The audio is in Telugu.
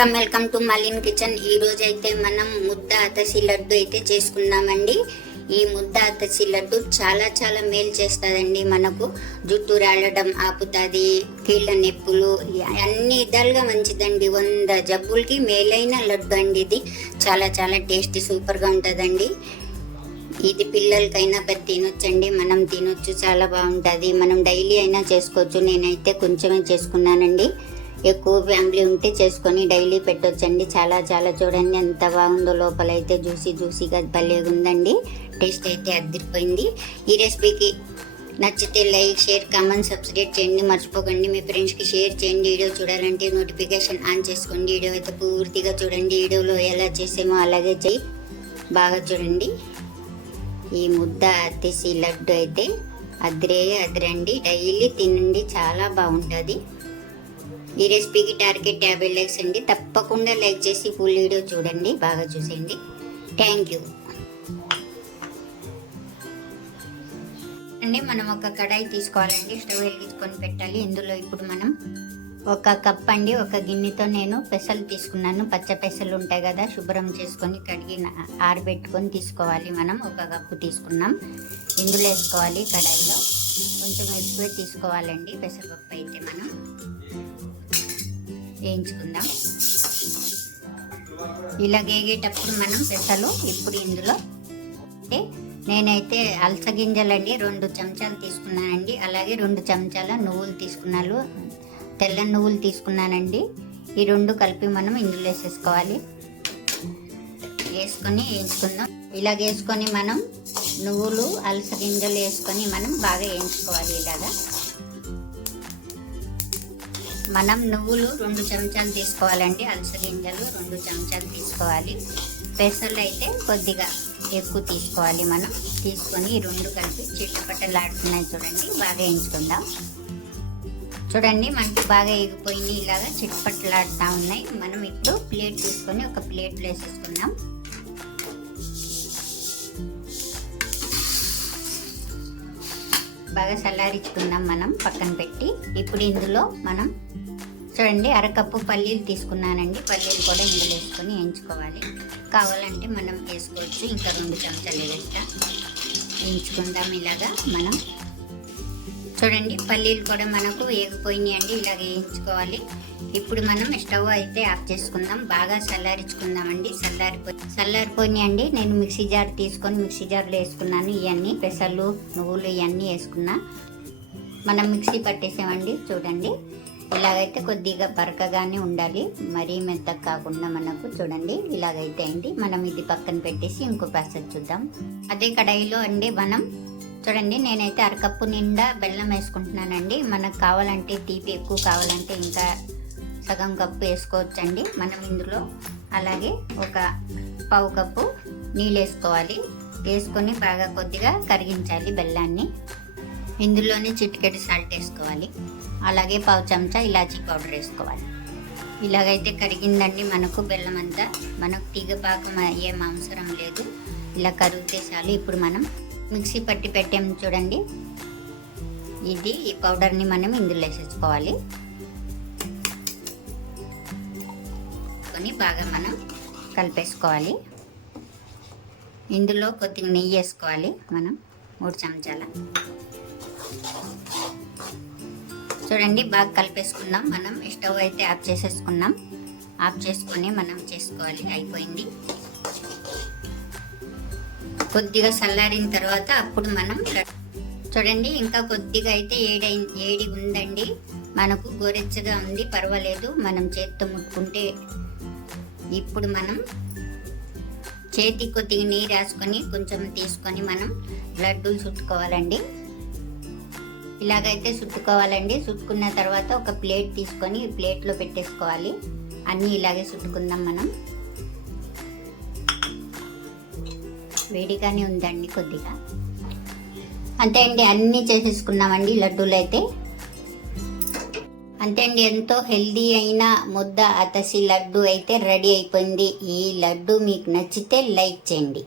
వెల్కమ్ వెల్కమ్ టు మలిన్ కిచెన్. ఈ రోజు అయితే మనం ముద్ద అతసి లడ్డు అయితే చేసుకున్నామండి ఈ ముద్ద అతసి లడ్డు చాలా చాలా మేలు చేస్తుందండి మనకు. జుట్టు రాలడం ఆపుతుంది కీళ్ళ నొప్పులు అన్ని విధాలుగా మంచిదండి. వంద జబ్బులకి మేలైన లడ్డు అండి ఇది. చాలా చాలా టేస్టీ సూపర్గా ఉంటుందండి. ఇది పిల్లలకైనా పెద్ద తినొచ్చండి. మనం తినొచ్చు చాలా బాగుంటుంది. మనం డైలీ అయినా చేసుకోవచ్చు. నేనైతే కొంచెమే చేసుకున్నానండి. ఎక్కువ ఫ్యామిలీ ఉంటే చేసుకొని డైలీ పెట్టొచ్చండి. చాలా చాలా చూడండి ఎంత బాగుందో. లోపలైతే జ్యూసీ జ్యూసీగా భలేగా ఉందండి. టేస్ట్ అయితే అద్దరిపోయింది ఈ రెసిపీకి నచ్చితే లైక్ షేర్ కామెంట్ సబ్స్క్రైబ్ చేయండి. మర్చిపోకండి. మీ ఫ్రెండ్స్కి షేర్ చేయండి. వీడియో చూడాలంటే నోటిఫికేషన్ ఆన్ చేసుకోండి. వీడియో అయితే పూర్తిగా చూడండి. వీడియోలో ఎలా చేసామో అలాగే చేయి. బాగా చూడండి. ఈ ముద్ద అతిసి లడ్డు అయితే అద్రే అద్రండి. డైలీ తినండి. చాలా బాగుంటుంది. ఈ టార్గెట్ యాభై లైక్స్ అండి. తప్పకుండా లైక్ చేసి ఫుల్ వీడియో చూడండి. బాగా చూసేయండి. థ్యాంక్ యూ అండి మనం ఒక కడాయి తీసుకోవాలండి. స్టవ్ వెలిగించుకొని పెట్టాలి. ఇందులో ఇప్పుడు మనం ఒక కప్ అండి ఒక గిన్నెతో నేను పెసలు తీసుకున్నాను. పచ్చ పెసలు ఉంటాయి కదా శుభ్రం చేసుకొని కడిగి ఆరబెట్టుకొని తీసుకోవాలి మనం. ఒక కప్పు తీసుకున్నాం. ఇందులో వేసుకోవాలి కడాయిలో. కొంచెం ఎక్కువ తీసుకోవాలండి. పెసరపప్పు అయితే మనం. వేయించుకుందాం. ఇలా గేగేటప్పుడు మనం పెసలు ఇప్పుడు ఇందులో అంటే నేనైతే అలసగింజలండి రెండు చెంచాలు తీసుకున్నానండి. అలాగే రెండు చెంచాల నువ్వులు తీసుకున్నాను. తెల్ల నువ్వులు తీసుకున్నానండి. ఈ రెండు కలిపి మనం ఇందులో వేసేసుకోవాలి. వేసుకొని వేయించుకుందాం. ఇలా వేసుకొని మనం నువ్వులు అలసగింజలు వేసుకొని మనం బాగా వేయించుకోవాలి ఇలాగా. మనం నువ్వులు రెండు చెంచాలు తీసుకోవాలండి అలస గింజలు రెండు చెంచాలు తీసుకోవాలి. పెసలు అయితే కొద్దిగా ఎక్కువ తీసుకోవాలి మనం. తీసుకొని ఈ రెండు కలిపి చిట్టపట్టలాడుతున్నాయి చూడండి బాగా వేయించుకుందాం. చూడండి మనకు బాగా ఎగిపోయినాయి ఇలాగా చిట్టపట్టలాడుతూ ఉన్నాయి. మనం ఇప్పుడు ప్లేట్ తీసుకొని ఒక ప్లేట్లో వేసేసుకుందాం. బాగా చల్లారించుకుందాం మనం పక్కన పెట్టి. ఇప్పుడు ఇందులో మనం చూడండి అరకప్పు పల్లీలు తీసుకున్నానండి. పల్లీలు కూడా ఇందులో వేసుకొని వేయించుకోవాలి కావాలంటే మనం వేసుకోవచ్చు. ఇంకా రెండు చెంచాలు వేస్తా. వేయించుకుందాం ఇలాగా మనం. చూడండి పల్లీలు కూడా మనకు వేగిపోయినాయి అండి ఇలా వేయించుకోవాలి. ఇప్పుడు మనం స్టవ్ అయితే ఆఫ్ చేసుకుందాం. బాగా చల్లారించుకుందామండి చల్లారిపో చల్లారిపోయినాయి అండి నేను మిక్సీ జార్ తీసుకొని మిక్సీ జార్లో వేసుకున్నాను. ఇవన్నీ పెసలు నువ్వులు ఇవన్నీ వేసుకున్నా. మనం మిక్సీ పట్టేసామండి చూడండి. ఇలాగైతే కొద్దిగా బరకగానే ఉండాలి. మరీ మెత్తగా కాకుండా మనకు చూడండి ఇలాగైతే అండి మనం ఇది పక్కన పెట్టేసి ఇంకో పెసలు చూద్దాం. అదే కడాయిలో అండి మనం చూడండి నేనైతే అరకప్పు నిండా బెల్లం వేసుకుంటున్నానండి. మనకు కావాలంటే తీపి ఎక్కువ కావాలంటే ఇంకా సగం కప్పు వేసుకోవచ్చండి. మనం ఇందులో అలాగే ఒక పావు కప్పు నీళ్ళు వేసుకోవాలి. వేసుకొని బాగా కొద్దిగా కరిగించాలి బెల్లాన్ని. ఇందులోనే చిటికెడు సాల్ట్ వేసుకోవాలి. అలాగే పావు చెంచా ఇలాచీ పౌడర్ వేసుకోవాలి. ఇలాగైతే కరిగిందండి మనకు బెల్లం అంతా. మనకు తీగ పాకం ఏం అవసరం లేదు. ఇలా కరిగితే చాలు. ఇప్పుడు మనం మిక్సీ పట్టి పెట్టాము చూడండి. ఇది ఈ పౌడర్ని మనం ఇందులో వేసేసుకోవాలి. కొని బాగా మనం కలిపేసుకోవాలి. ఇందులో కొద్దిగా నెయ్యి వేసుకోవాలి మనం మూడు చెంచాల. చూడండి బాగా కలిపేసుకున్నాం మనం. స్టవ్ అయితే ఆఫ్ చేసేసుకున్నాం ఆఫ్ చేసుకొని మనం చేసుకోవాలి. అయిపోయింది. కొద్దిగా చల్లారిన తర్వాత అప్పుడు మనం చూడండి ఇంకా కొద్దిగా అయితే ఏడై ఏడి ఉందండి. మనకు గోరెచ్చగా ఉంది పర్వాలేదు. మనం చేత్తో ముట్టుకుంటే ఇప్పుడు మనం చేతి కొద్దిగా నీరు రాసుకొని కొంచెం తీసుకొని మనం లడ్డూలు చుట్టుకోవాలండి. ఇలాగైతే చుట్టుకోవాలండి. చుట్టుకున్న తర్వాత ఒక ప్లేట్ తీసుకొని ప్లేట్లో పెట్టేసుకోవాలి. అన్నీ ఇలాగే చుట్టుకుందాం మనం. వేడిగానే ఉందండి కొద్దిగా. అంతే అండి అన్నీ చేసేసుకున్నామండి లడ్డూలు అయితే అంతే అండి ఎంతో హెల్దీ అయిన ముద్ద అతసి లడ్డు అయితే రెడీ అయిపోయింది. ఈ లడ్డు మీకు నచ్చితే లైక్ చేయండి.